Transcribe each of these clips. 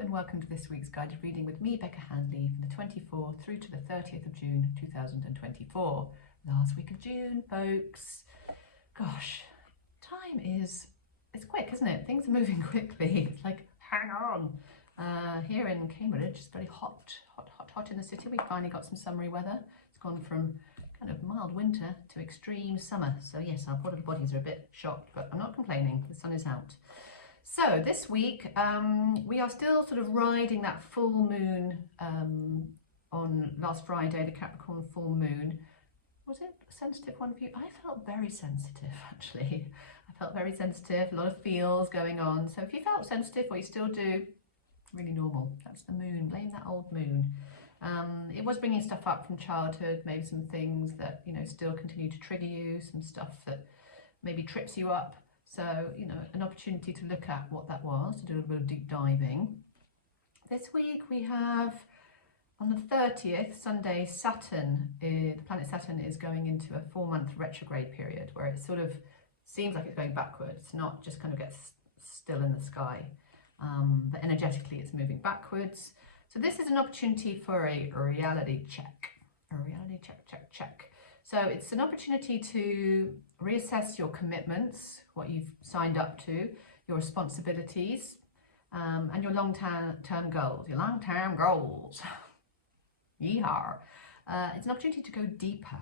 and welcome to this week's guided reading with me, Becca Handley, from the 24th through to the 30th of June 2024. Last week of June, folks. Gosh, time is, it's quick, isn't it? Things are moving quickly. It's like, hang on. Here in Cambridge, it's very hot in the city. We finally got some summery weather. It's gone from kind of mild winter to extreme summer. So yes, our portable bodies are a bit shocked, but I'm not complaining. The sun is out. So this week, we are still sort of riding that full moon on last Friday, the Capricorn full moon. Was it a sensitive one for you? I felt very sensitive, actually. I felt very sensitive, a lot of feels going on. So if you felt sensitive, or you still do, really normal. That's the moon. Blame that old moon. It was bringing stuff up from childhood, maybe some things that, you know, still continue to trigger you, some stuff that maybe trips you up. So, you know, an opportunity to look at what that was, to do a bit of deep diving. This week we have, on the 30th, Sunday, Saturn, the planet Saturn is going into a 4-month retrograde period where it sort of seems like it's going backwards, not just kind of gets still in the sky, but energetically it's moving backwards. So this is an opportunity for a reality check, check. So it's an opportunity to reassess your commitments, what you've signed up to, your responsibilities, and your long-term goals, Yeehaw. It's an opportunity to go deeper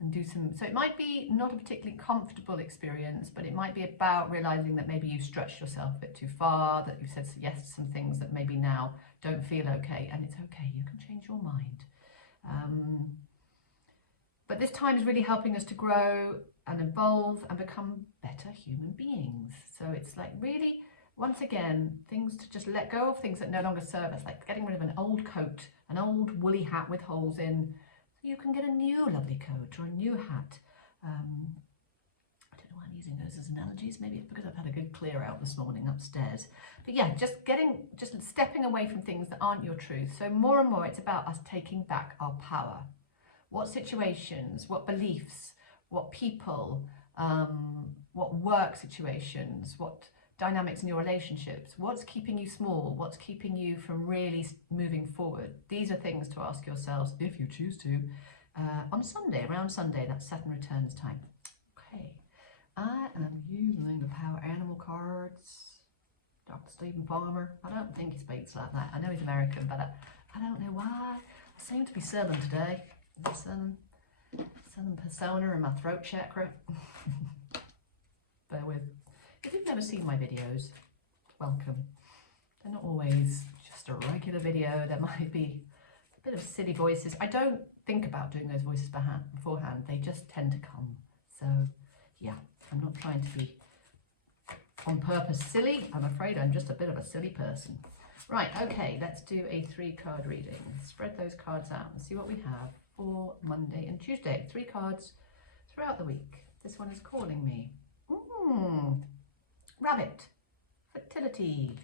and do some, so it might be not a particularly comfortable experience, but it might be about realizing that maybe you've stretched yourself a bit too far, that you've said yes to some things that maybe now don't feel okay, and it's okay, you can change your mind. But this time is really helping us to grow and evolve and become better human beings. So it's like really, once again, things to just let go of things that no longer serve us, like getting rid of an old coat, an old woolly hat with holes in, so you can get a new lovely coat or a new hat. I don't know why I'm using those as analogies. Maybe it's because I've had a good clear out this morning upstairs. But yeah, just stepping away from things that aren't your truth. So more and more, it's about us taking back our power. What situations, what beliefs, what people, what work situations, what dynamics in your relationships, what's keeping you small, what's keeping you from really moving forward. These are things to ask yourselves, if you choose to, on Sunday, around Sunday, that's Saturn returns time. Okay, I am using the Power Animal cards. Dr. Stephen Palmer, I don't think he speaks like that. I know he's American, but I don't know why. I seem to be Southern today. Southern persona in my throat chakra. Bear with. If you've never seen my videos, welcome. They're not always just a regular video. There might be a bit of silly voices. I don't think about doing those voices beforehand. They just tend to come. So yeah, I'm not trying to be on purpose silly. I'm afraid I'm just a bit of a silly person. Right, okay, let's do a 3-card reading. Spread those cards out and see what we have for Monday and Tuesday. 3 cards throughout the week. This one is calling me. Rabbit, fertility.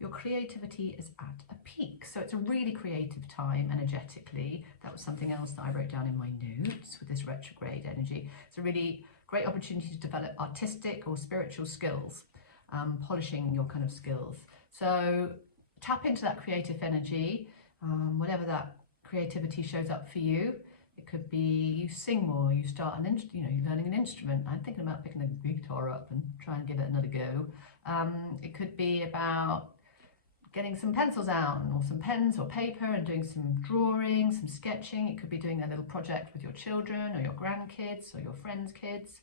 Your creativity is at a peak. So it's a really creative time energetically. That was something else that I wrote down in my notes with this retrograde energy. It's a really great opportunity to develop artistic or spiritual skills, polishing your kind of skills. So tap into that creative energy, whatever that creativity shows up for you. It could be you sing more, you start you're learning an instrument. I'm thinking about picking the guitar up and trying to give it another go. It could be about getting some pencils out or some pens or paper and doing some drawing, some sketching. It could be doing a little project with your children or your grandkids or your friends' kids.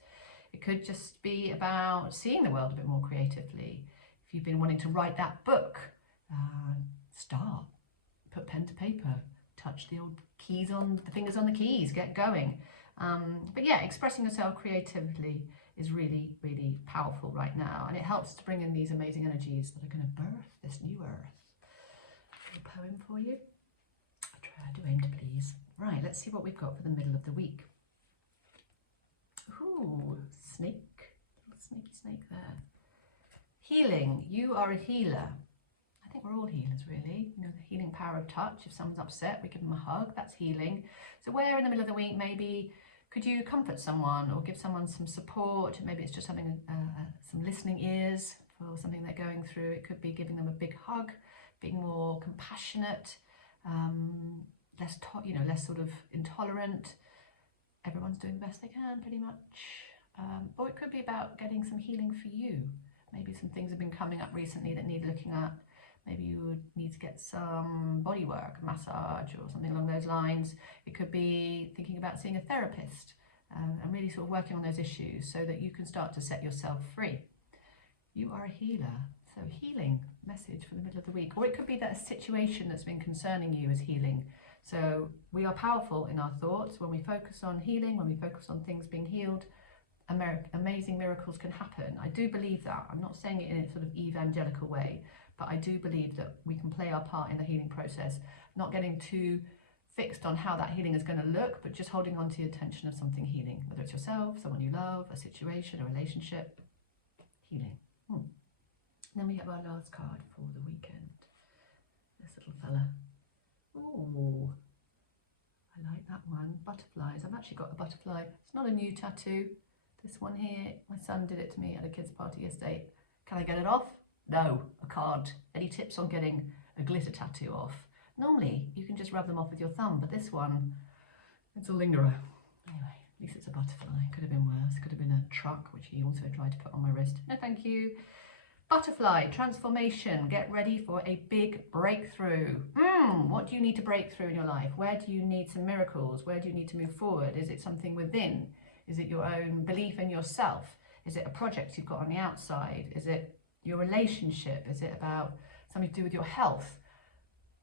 It could just be about seeing the world a bit more creatively. If you've been wanting to write that book, start, put pen to paper, touch the old keys on the fingers on the keys, get going. But yeah, expressing yourself creatively is really, really powerful right now, and it helps to bring in these amazing energies that are going to birth this new earth. A little poem for you. I do aim to please. Right, let's see what we've got for the middle of the week. Ooh, snake, little snaky snake there. Healing. You are a healer. I think we're all healers, really. You know, the healing power of touch. If someone's upset, we give them a hug. That's healing. So where in the middle of the week, maybe could you comfort someone or give someone some support? Maybe it's just having some listening ears for something they're going through. It could be giving them a big hug, being more compassionate, less sort of intolerant. Everyone's doing the best they can, pretty much. Or it could be about getting some healing for you. Maybe some things have been coming up recently that need looking at. Maybe you would need to get some body work, massage or something along those lines. It could be thinking about seeing a therapist and really sort of working on those issues so that you can start to set yourself free. You are a healer. So healing message for the middle of the week. Or it could be that a situation that's been concerning you is healing. So we are powerful in our thoughts. When we focus on healing, when we focus on things being healed, amazing miracles can happen. I do believe that. I'm not saying it in a sort of evangelical way, but I do believe that we can play our part in the healing process, not getting too fixed on how that healing is going to look, but just holding on to the intention of something healing, whether it's yourself, someone you love, a situation, a relationship. Healing. Then we have our last card for the weekend. This little fella. Oh, I like that one. Butterflies. I've actually got a butterfly. It's not a new tattoo. This one here, my son did it to me at a kids' party yesterday. Can I get it off? No, I can't. Any tips on getting a glitter tattoo off? Normally, you can just rub them off with your thumb, but this one, it's a lingerer. Anyway, at least it's a butterfly. Could have been worse. Could have been a truck, which he also tried to put on my wrist. No, thank you. Butterfly, transformation. Get ready for a big breakthrough. What do you need to break through in your life? Where do you need some miracles? Where do you need to move forward? Is it something within? Is it your own belief in yourself? Is it a project you've got on the outside? Is it your relationship? Is it about something to do with your health?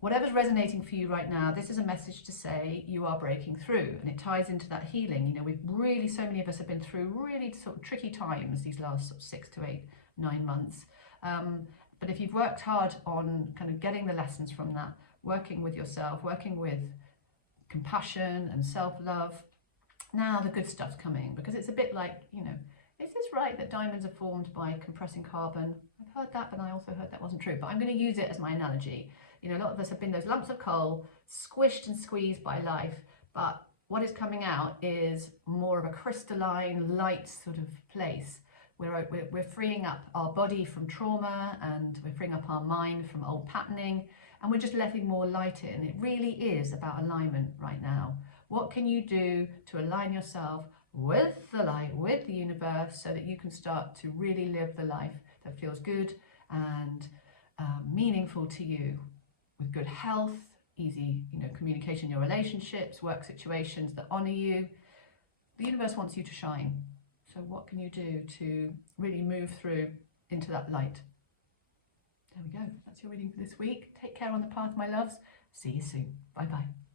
Whatever's resonating for you right now, this is a message to say you are breaking through, and it ties into that healing. You know, we've really, so many of us have been through really sort of tricky times these last sort of 6 to 8, 9 months. But if you've worked hard on kind of getting the lessons from that, working with yourself, working with compassion and self-love, now the good stuff's coming, because it's a bit like, you know, is this right that diamonds are formed by compressing carbon? I've heard that, but I also heard that wasn't true. But I'm going to use it as my analogy. You know, a lot of us have been those lumps of coal, squished and squeezed by life, but what is coming out is more of a crystalline, light sort of place. We're freeing up our body from trauma, and we're freeing up our mind from old patterning, and we're just letting more light in. It really is about alignment right now. What can you do to align yourself with the light, with the universe, so that you can start to really live the life that feels good and meaningful to you, with good health, easy, you know, communication in your relationships, work situations that honor you. The universe wants you to shine. So what can you do to really move through into that light? There we go. That's your reading for this week. Take care on the path, my loves. See you soon. Bye-bye.